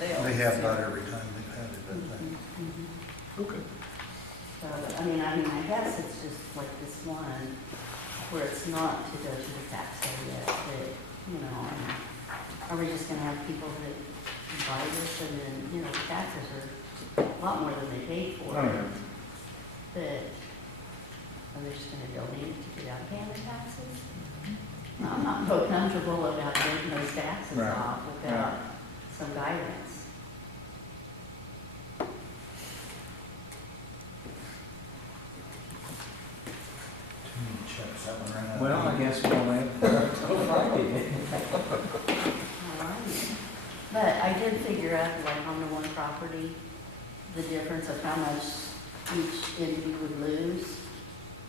year. They have about every time they've had it, I think. Mhm. Okay. So, I guess it's just like this one, where it's not to go to the tax sale yet, but, are we just gonna have people that buy this and then, taxes are a lot more than they paid for? Oh, yeah. But, are they just gonna donate it to get out of paying the taxes? I'm not so comfortable about getting those taxes Right. off without some guidance. Too many checks, that one ran out. Well, I guess we'll have, oh, Friday. Alright. But I did figure out, like on the one property, the difference of how much each entity would lose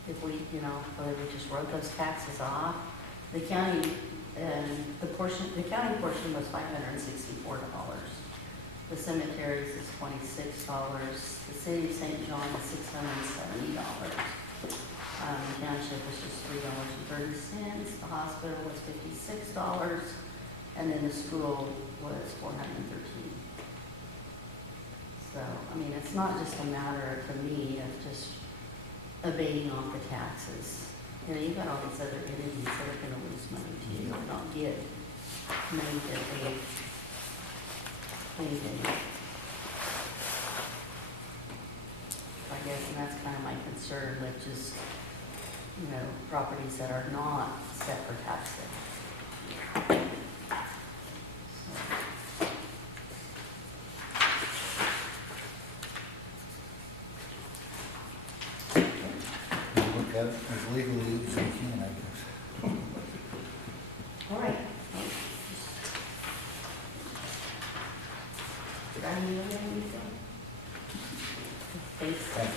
if we, whether we just wrote those taxes off. The county, the county portion was $564. The cemeteries is $26. The city of St. John is $670. The township was just $3.30. The hospital was $56. And then the school was $413. So, it's not just a matter, to me, of just abating off the taxes. You've got all these other entities that are gonna lose money too, or not get money that they paid. I guess, and that's kind of my concern with just, properties that are not set for tax sale. Look at it as legally as you can, I guess. All right. Brian, you have anything? Thanks. Thank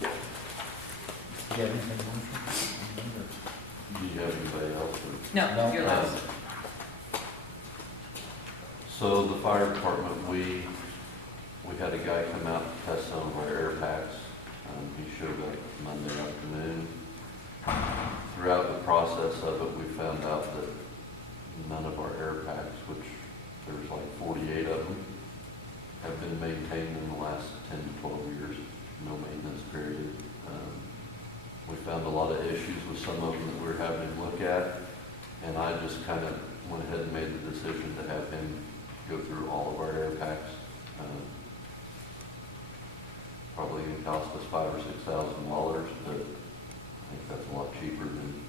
you. You got anything more? Do you have anybody else? or- No, No. you're last. So the fire department, we had a guy come out and test some of our air packs. He showed up Monday afternoon. Throughout the process of it, we found out that none of our air packs, which there's like 48 of them, have been maintained in the last 10 to 12 years. No maintenance period. We found a lot of issues with some of them that we were having to look at, and I just kind of went ahead and made the decision to have him go through all of our air packs. Probably gonna cost us $5,000 or $6,000, but I think that's a lot cheaper than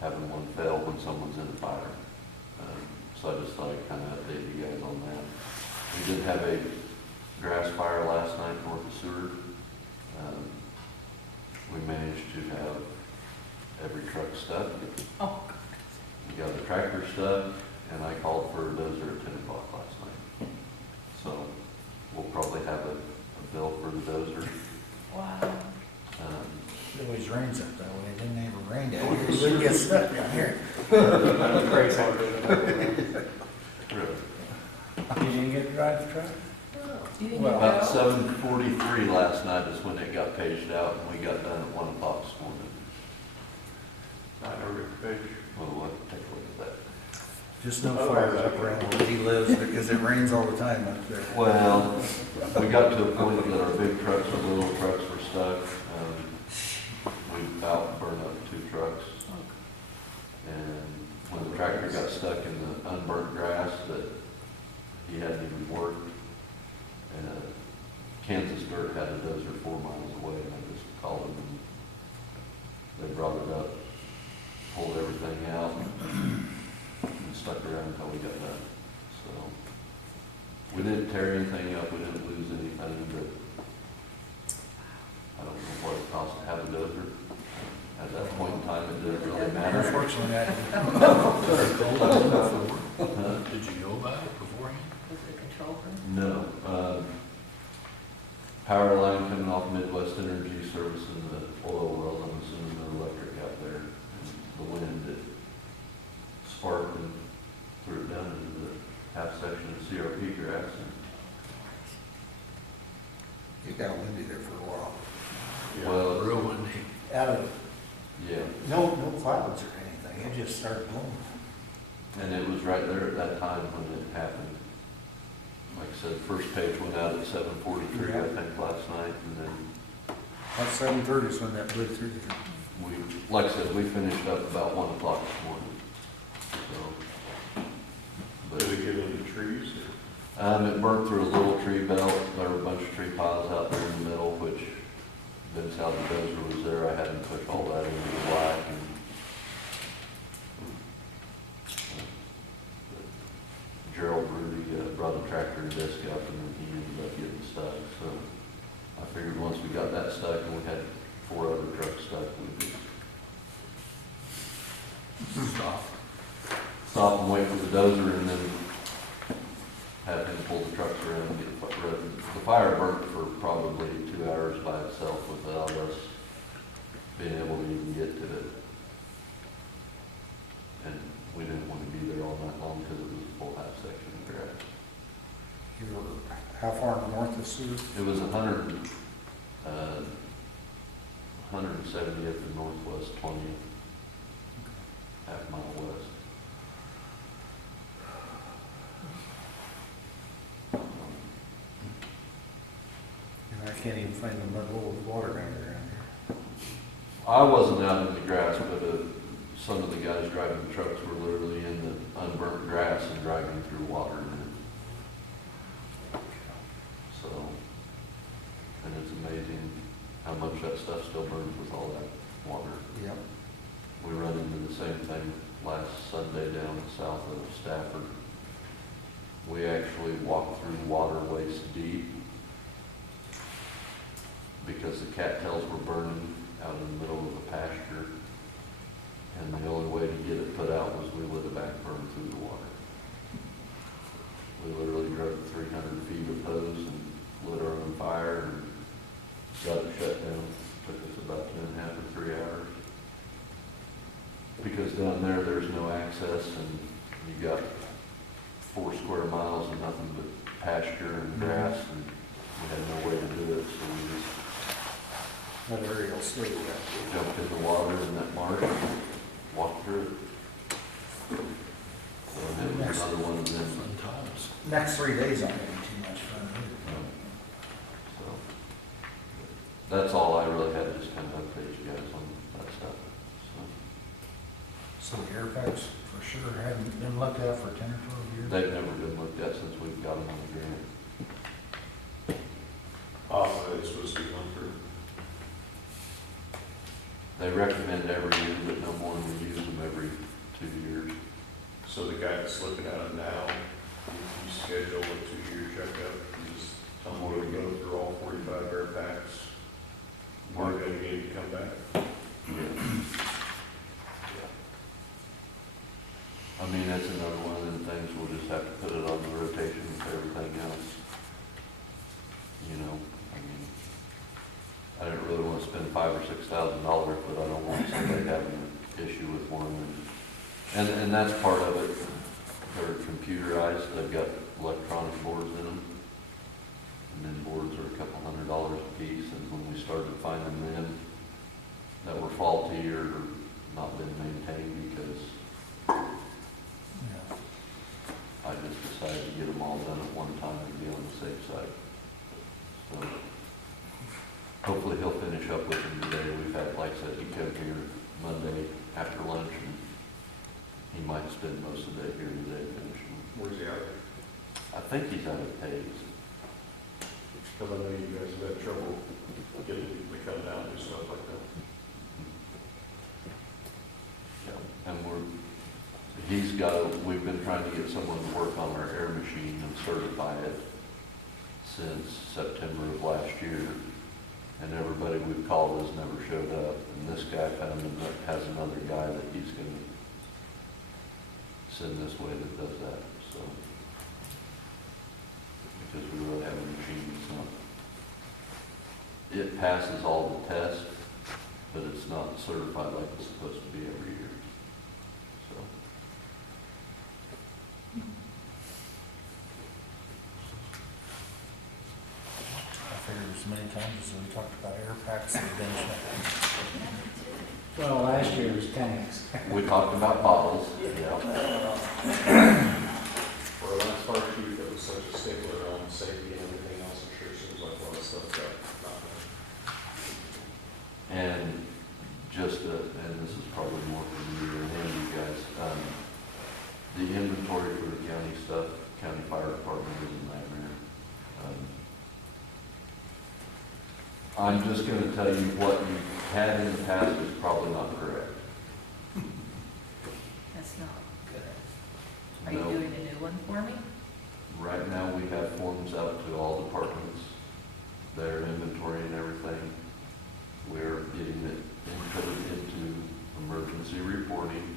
having one fail when someone's in a fire. So I just thought I'd kind of update you guys on that. We did have a grass fire last night north of Seward. We managed to have every truck stuck. Oh, We got the tractor stuck, and I called for a dozer at 10 o'clock last night. So we'll probably have a bill for the dozer. wow. It always rains up that way, it didn't ever rain down here, it wouldn't get stuck down here. Really. You didn't get to drive the truck? You didn't Well, About go? 7:43 last night is when it got paged out, and we got done at 1 o'clock this morning. I never get paid. Well, we'll take a look at that. Just no fires up around where he lives, because it rains all the time up there. Well, we got to a point that our big trucks and little trucks were stuck. We about burned up 2 trucks. And when the tractor got stuck in the unburnt grass that he hadn't even worked, and Kansas Dirt had a dozer 4 miles away, and I just called them, and they brought it up, pulled everything out, and stuck around until we got done. So, we didn't tear anything up, we didn't lose anything, but I don't know what it cost to have a dozer. At that point in time, it didn't really matter. Unfortunately, I, Did you know about it beforehand? Was it a control room? No, power line coming off Midwest Energy servicing the oil wells, I'm assuming the electric out there. And the wind that sparked and threw it down into the half section of CRP grass. And it got windy there for a while. Well, Real windy. Out of, yeah, no clouds or anything, it just started blowing. and it was right there at that time when it happened. Like I said, first page went out at 7:43, I think, last night, and then About 7:30 is when that blew through the. we, like I said, we finished up about 1 o'clock this morning, so. But, Did it get into trees? it burnt through a little tree belt, there were a bunch of tree piles out there in the middle, which Vince how the dozer was there, I had him push all that into the black and. Gerald Rudy brought a tractor and disc up and then he ended up getting stuck, so I figured once we got that stuck and we had 4 other trucks stuck, we'd just stop and wait for the dozer and then have him pull the trucks around and get the ready. The fire burnt for probably 2 hours by itself without us being able to even get to it. And we didn't want to be there all night long because it was a full half section of grass. You were, how far north of Seward? It was 170th and northwest 20th, half mile west. And I can't even find the mud hole with water down there. I wasn't out in the grass, but some of the guys driving the trucks were literally in the unburnt grass and driving through water in it. So, and it's amazing how much that stuff still burns with all that water. Yep. We run into the same thing last Sunday down south of Stafford. We actually walked through water waist deep because the cattails were burning out in the middle of a pasture. And the only way to get it put out was we let it back burn through the water. We literally drove 300 feet of hose and lit our own fire and got it shut down. Took us about 2.5 or 3 hours. Because down there, there's no access and you got 4 square miles of nothing but pasture and grass and we had no way to do it, so we just That area will stay that. jumped in the water in that marsh and walked through it. So it was another one of them. Fun times. Next 3 days aren't gonna be too much fun. So, that's all I really had, just kind of update you guys on that stuff, so. So the air packs for sure haven't been looked at for 10 or 12 years. They've never been looked at since we've got them on the grant. It's supposed to be one for, They recommend every year, but no more than we use them every 2 years. so the guy that's looking at it now, you schedule a 2-year checkup, you just tell him where to go through all 45 air packs. We're gonna get him to come back. I mean, that's another one of them things, we'll just have to put it on the rotation with everything else. You know, I mean, I didn't really want to spend $5,000 or $6,000, but I don't want somebody having an issue with one. And that's part of it. They're computerized, they've got electronic boards in them. And then boards are a couple $100 a piece, and when we started finding them that were faulty or not been maintained because Yeah. I just decided to get them all done at one time and be on the safe side. So hopefully he'll finish up with them today. We've had, like I said, he came here Monday after lunch and he might spend most of the day here today finishing them. Where's he at? I think he's out of Hayes. Because I know you guys have had trouble getting people to come down and do stuff like that. Yeah. And we've been trying to get someone to work on our air machine and certify it since September of last year. And everybody we've called has never showed up. And this guy has another guy that he's gonna send this way that does that, so. Because we really have a machine that's not, it passes all the tests, but it's not certified like it's supposed to be every year, so. I figured as many times as we talked about air packs and bench. Well, last year was tanks. We talked about bottles. For the last fire chief, that was such a stickler on safety and everything else, I'm sure seems like a lot of stuff got not done. And just, and this is probably more for you and you guys, the inventory for the county stuff, county fire department is a nightmare. I'm just gonna tell you what you had in the past is probably not correct. That's not good. Are you No. doing a new one for me? Right now, we have forms out to all departments, their inventory and everything. We're getting it inputted into emergency reporting,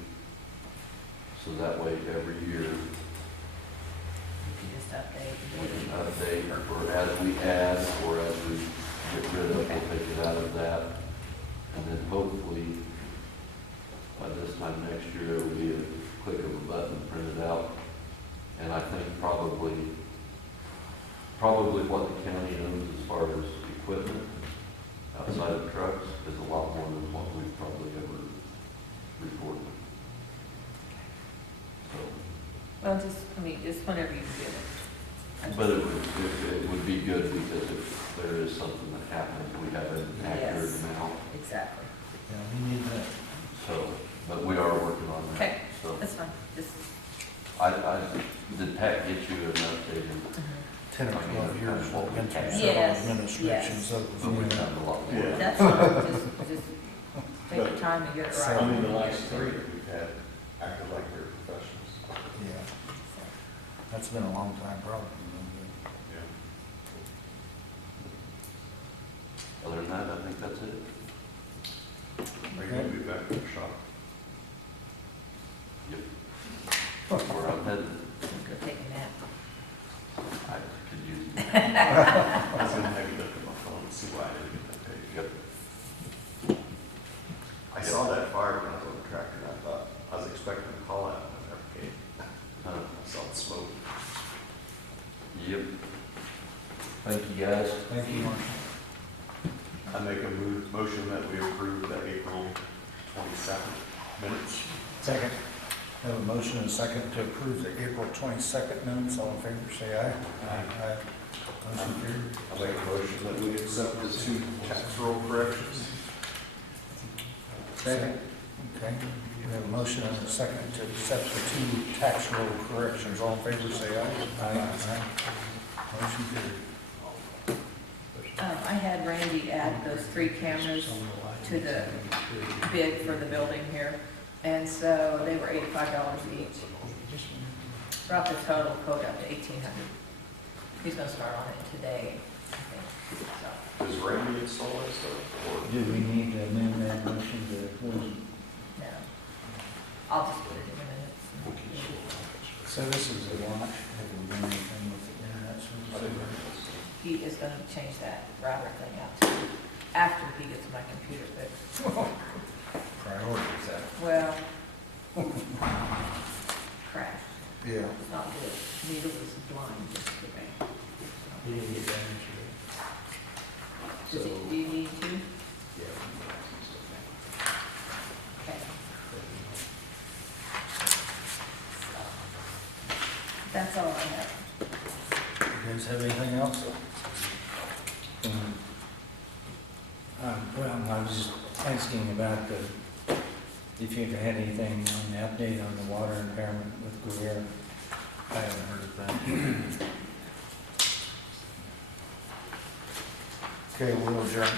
so that way every year You can just update. we can update, or as we add, or as we get rid of, we'll take it out of that. And then hopefully, by this time next year, it'll be a click of a button printed out. And I think probably what the county owns as far as equipment outside of trucks is a lot more than what we've probably ever reported. So, Well, just whenever you can get it. but it would be good because if there is something that happens, we have an accurate Yes. amount. Exactly. Yeah, we need that. So, but we are working on that. Okay. So, That's fine, just. did Pat get you an update? 10 or 12 years, we've been through several Yes, administrations. yes. So So we've done a lot more. Yeah. That's fine, just take your time to get it I right. mean, the last three that we've had acted like they're professionals. Yeah, that's been a long time probably. Yeah. Other than that, I think that's it. Are you gonna be back in the shop? Yep. Where I'm headed, Go take a nap. I could use it. I was gonna have you look at my phone and see why I didn't get that page. Yep. I saw that fire when I was on the tractor, and I thought, I was expecting a call out, and it never came. I saw the smoke. Yep. Thank you, guys. Thank you, Marshall. I make a motion that we approve the April 22nd minutes. Second. Have a motion and a second to approve the April 22nd minutes. All in favor, say aye. Aye. Motion carried. I make a motion that we accept the 2 tax roll corrections. Second. Okay. We have a motion and a second to accept the 2 tax roll corrections. All in favor, say aye. Aye. Motion carried. I had Randy add those 3 cameras to the bid for the building here, and so they were $85 each. Brought the total quote up to $1,800. He's gonna start on it today, I think, so. Does Randy install that stuff, or? Do we need to amend that motion to approve? No. I'll just put it in a minute. So this is a launch, have we done anything with the internet service? He is gonna change that router thing out too, after he gets my computer fixed. Priorities, that. Well, crashed. Yeah. It's not good. Neither was blind yesterday. You didn't get damaged Does it, do you need to? Okay. That's all I have. You guys have anything else? Well, I was just asking about if you've had anything on the update on the water impairment with Greer. I haven't heard of that. Okay, we'll adjourn.